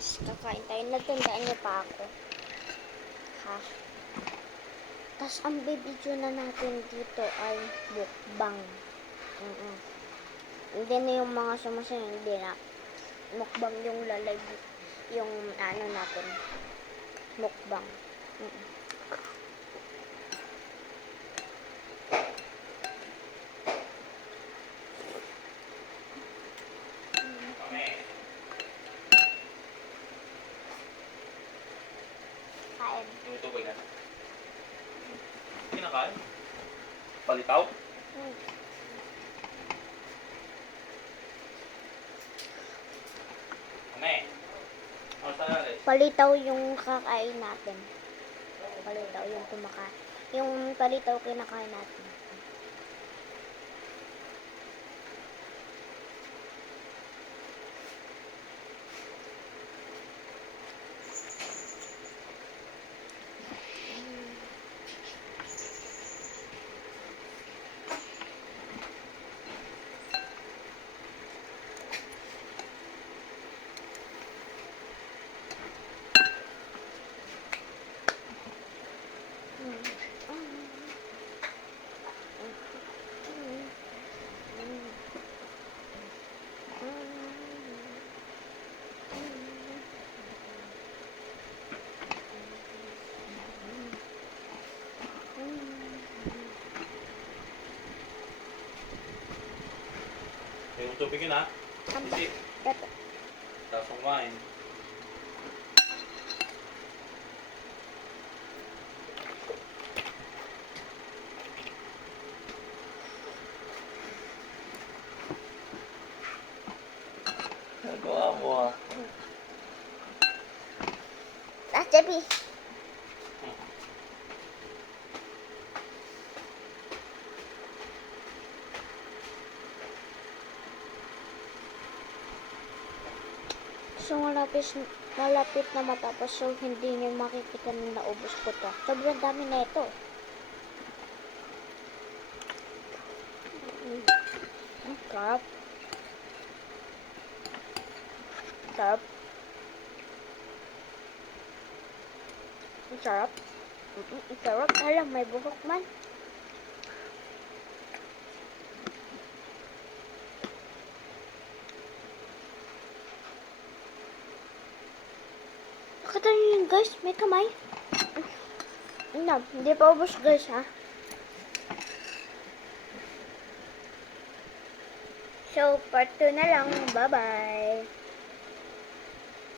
guys, kakain tayo. Natandaan niyo pa ako. Ha? Tapos ang bibidyo na natin dito ay mukbang. Hindi na yung mga sumasayo, hindi na. Mukbang yung lalagay, yung ano natin. Mukbang. Kain. Luto ba yan? Kinakain? Palitaw? Ame, ano sa natin? Palitaw yung kakain natin. Palitaw yung kumakain. Yung palitaw kinakain natin. Yung tubig yun ha? Isip. Ito. Tapos kumain. Nagawa mo ah. Jebi. So, malapit na matapos. So, hindi nyo makikita na naubos ko to. Sobrang dami na ito. Sarap. Sarap. Sarap. Sarap. Alam, may buhok man. Nakita nyo yun guys, may kamay. No, hindi pa ubos guys ha. So, part 2 na lang. Bye-bye.